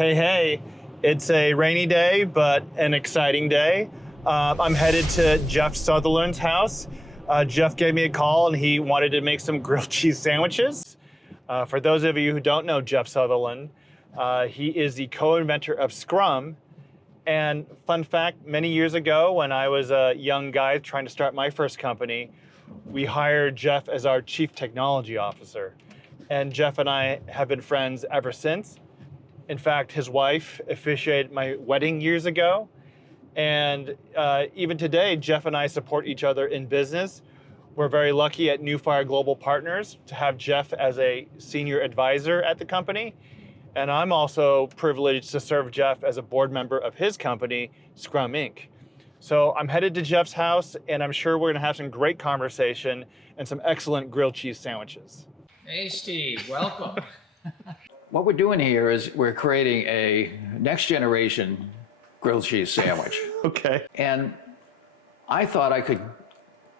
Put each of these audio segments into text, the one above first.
Hey, hey, it's a rainy day, but an exciting day. I'm headed to Jeff Sutherland's house. Jeff gave me a call and he wanted to make some grilled cheese sandwiches. For those of you who don't know Jeff Sutherland, he is the co-inventor of Scrum. And fun fact, many years ago when I was a young guy trying to start my first company, we hired Jeff as our chief technology officer. And Jeff and I have been friends ever since. In fact, his wife officiated my wedding years ago. And even today, Jeff and I support each other in business. We're very lucky at New Fire Global Partners to have Jeff as a senior advisor at the company. And I'm also privileged to serve Jeff as a board member of his company, Scrum Inc. So I'm headed to Jeff's house, and I'm sure we're gonna have some great conversation and some excellent grilled cheese sandwiches. Hey, Steve, welcome. What we're doing here is we're creating a next generation grilled cheese sandwich. Okay. And I thought I could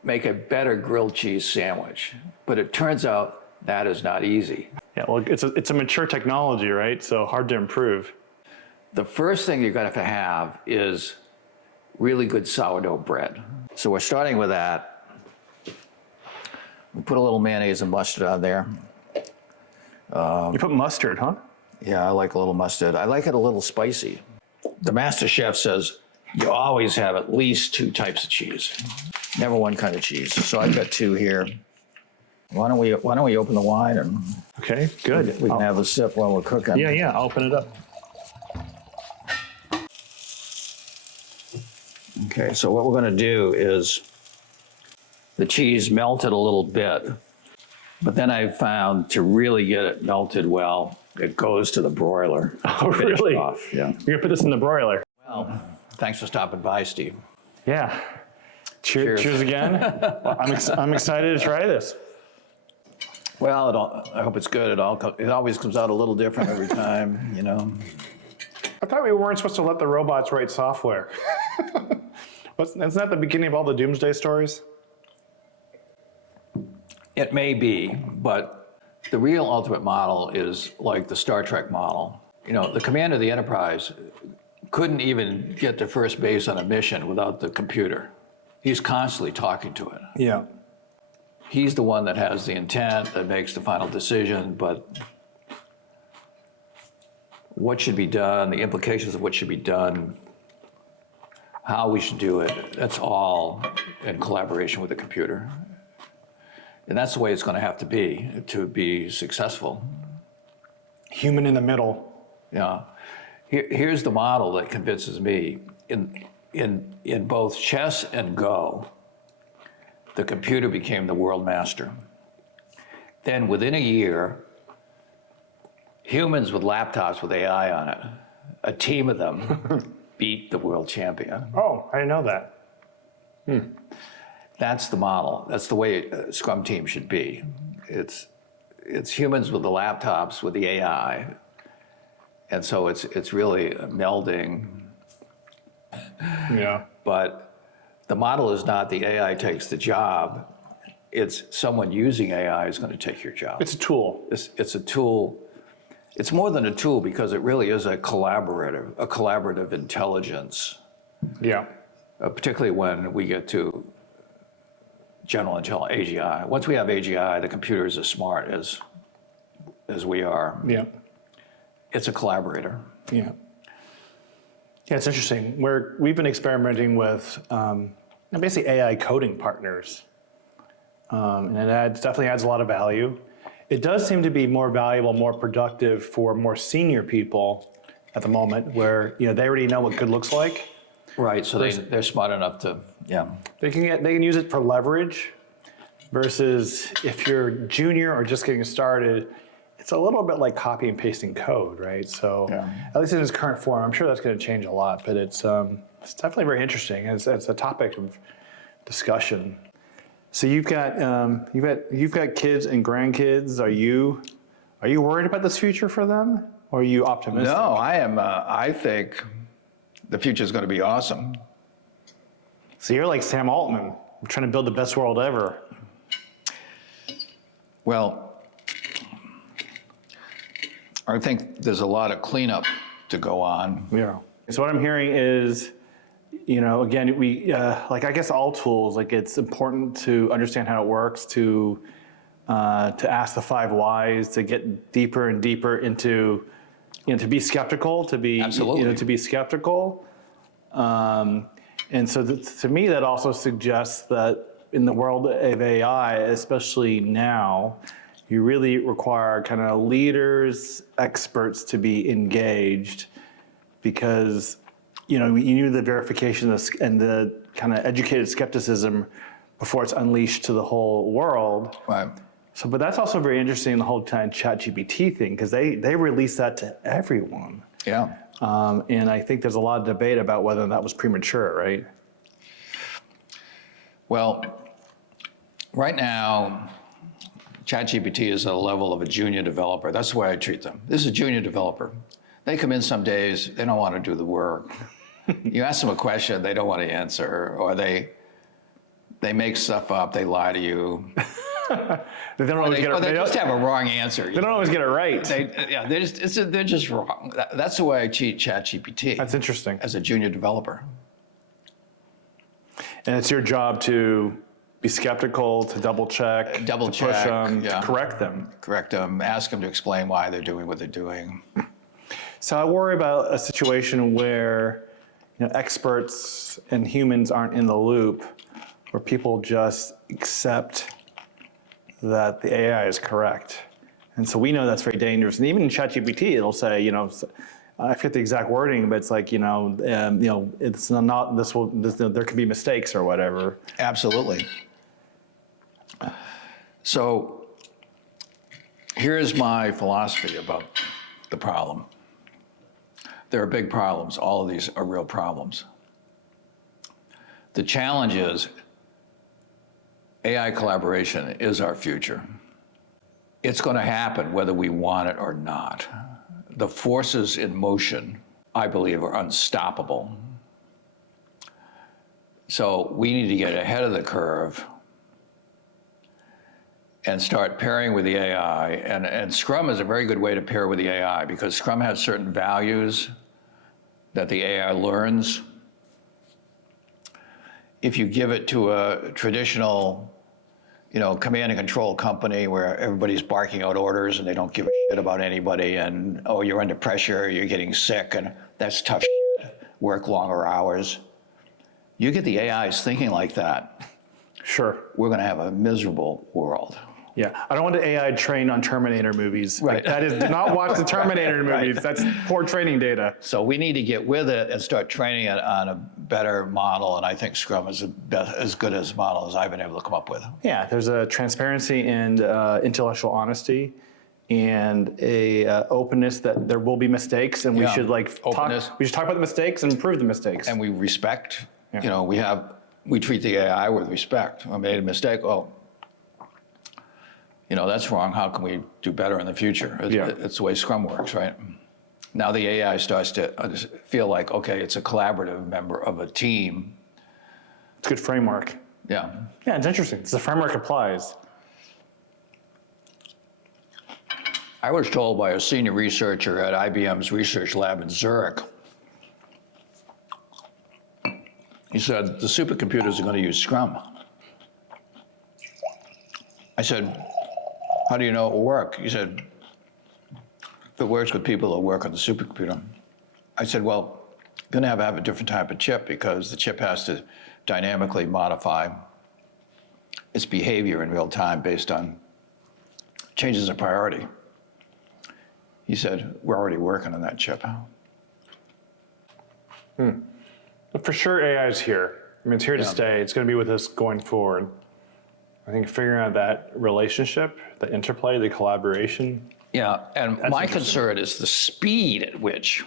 make a better grilled cheese sandwich, but it turns out that is not easy. Yeah, well, it's a mature technology, right? So hard to improve. The first thing you're going to have is really good sourdough bread. So we're starting with that. We put a little mayonnaise and mustard on there. You put mustard, huh? Yeah, I like a little mustard. I like it a little spicy. The master chef says you always have at least 2 types of cheese, never one kind of cheese. So I've got 2 here. Why don't we open the wine and okay, good. We can have a sip while we're cooking. Yeah, I'll open it up. Okay, so what we're going to do is the cheese melted a little bit, but then I found to really get it melted well, it goes to the broiler. Oh, really? Off. Yeah. You're gonna put this in the broiler. Well, thanks for stopping by, Steve. Yeah. Cheers again. Well, I'm excited to try this. Well, I hope it's good. It always comes out a little different every time, you know. I thought we weren't supposed to let the robots write software. Isn't that the beginning of all the doomsday stories? It may be, but the real ultimate model is like the Star Trek model. You know, the commander of the Enterprise couldn't even get to first base on a mission without the computer. He's constantly talking to it. Yeah. He's the one that has the intent, that makes the final decision, but what should be done, the implications of what should be done, how we should do it, that's all in collaboration with the computer. And that's the way it's going to be successful. Human in the middle. Yeah. Here's the model that convinces me. In both chess and Go, the computer became the world master. Then within a year, humans with laptops with AI on it, a team of them beat the world champion. Oh, I didn't know that. That's the model. That's the way a Scrum team should be. It's humans with the laptops with the AI. And so it's really melding. Yeah. But the model is not the AI takes the job. It's someone using AI is going to take your job. It's a tool. It's a tool. It's more than a tool because it really is a collaborative intelligence. Yeah. Particularly when we get to general intelligence, AGI. Once we have AGI, the computer is as smart as we are. Yeah. It's a collaborator. Yeah. Yeah, it's interesting. We've been experimenting with basically AI coding partners. And it definitely adds a lot of value. It does seem to be more valuable, more productive for more senior people at the moment where they already know what good looks like. Right, so they're smart enough to, yeah. They can use it for leverage versus if you're junior or just getting started, it's a little bit like copy and pasting code, right? So at least in its current form, I'm sure that's going to change a lot, but it's definitely very interesting. It's a topic of discussion. So you've got kids and grandkids. Are you worried about this future for them, or are you optimistic? No, I am. I think the future is going to be awesome. So you're like Sam Altman, trying to build the best world ever. Well, I think there's a lot of cleanup to go on. Yeah. So what I'm hearing is, again, like I guess all tools, like it's important to understand how it works, to ask the 5 whys, to get deeper and deeper into, to be skeptical, to be Absolutely. To be skeptical. And so to me, that also suggests that in the world of AI, especially now, you really require kind of leaders, experts to be engaged, because you need the verification and the kind of educated skepticism before it's unleashed to the whole world. Right. So, but that's also very interesting, the whole time ChatGPT thing, because they released that to everyone. Yeah. And I think there's a lot of debate about whether that was premature, right? Well, right now, ChatGPT is at a level of a junior developer. That's the way I treat them. This is a junior developer. They come in some days, they don't want to do the work. You ask them a question, they don't want to answer, or they make stuff up, they lie to you. They don't always get it. They just have a wrong answer. They don't always get it right. They're just wrong. That's the way I treat ChatGPT. That's interesting. As a junior developer. And it's your job to be skeptical, to double check, to push them, to correct them. Correct them, ask them to explain why they're doing what they're doing. So I worry about a situation where experts and humans aren't in the loop, where people just accept that the AI is correct. And so we know that's very dangerous. And even in ChatGPT, it'll say, I forget the exact wording, but it's like, it's not, there could be mistakes or whatever. Absolutely. So here's my philosophy about the problem. There are big problems. All of these are real problems. The challenge is AI collaboration is our future. It's going to happen whether we want it or not. The forces in motion, I believe, are unstoppable. So we need to get ahead of the curve and start pairing with the AI. And Scrum is a very good way to pair with the AI, because Scrum has certain values that the AI learns. If you give it to a traditional, command and control company where everybody's barking out orders and they don't give a shit about anybody, and, oh, you're under pressure, you're getting sick, and that's tough shit, work longer hours. You get the AIs thinking like that, Sure. we're going to have a miserable world. Yeah, I don't want the AI trained on Terminator movies. Right. That is, do not watch the Terminator movies. Right. That's poor training data. So we need to get with it and start training it on a better model, and I think Scrum is as good as model as I've been able to come up with. Yeah, there's a transparency and intellectual honesty, and a openness that there will be mistakes, and we should Openness. talk about the mistakes and improve the mistakes. And we respect, Yeah. we treat the AI with respect. I made a mistake, that's wrong. How can we do better in the future? It's the way Scrum works, right? Now the AI starts to feel like, okay, it's a collaborative member of a team. It's a good framework. Yeah. Yeah, it's interesting. The framework applies. I was told by a senior researcher at IBM's research lab in Zurich, he said, the supercomputers are going to use Scrum. I said, how do you know it will work? He said, if it works with people that work on the supercomputer. I said, well, you're going to have a different type of chip, because the chip has to dynamically modify its behavior in real time based on changes of priority. He said, we're already working on that chip. But for sure, AI is here. I mean, it's here to stay. It's going to be with us going forward. I think figuring out that relationship, the interplay, the collaboration. Yeah, and my concern is the speed at which,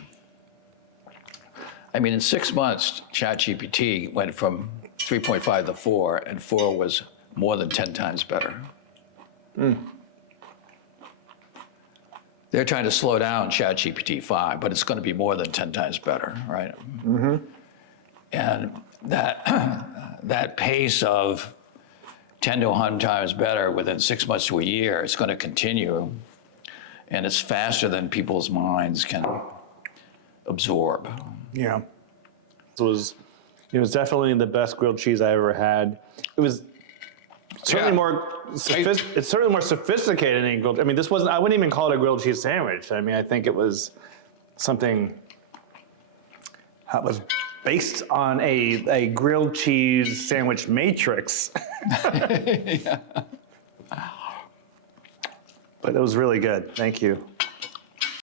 in 6 months, ChatGPT went from 3.5 to 4, and 4 was more than 10 times better. They're trying to slow down ChatGPT 5, but it's going to be more than 10 times better, right? Mm-hmm. And that pace of 10 to 100 times better within 6 months to a year, it's going to continue. And it's faster than people's minds can absorb. Yeah. It was definitely the best grilled cheese I ever had. It was certainly it's certainly more sophisticated than grilled. I mean, I wouldn't even call it a grilled cheese sandwich. I mean, I think it was something that was based on a grilled cheese sandwich matrix. Yeah. But it was really good. Thank you.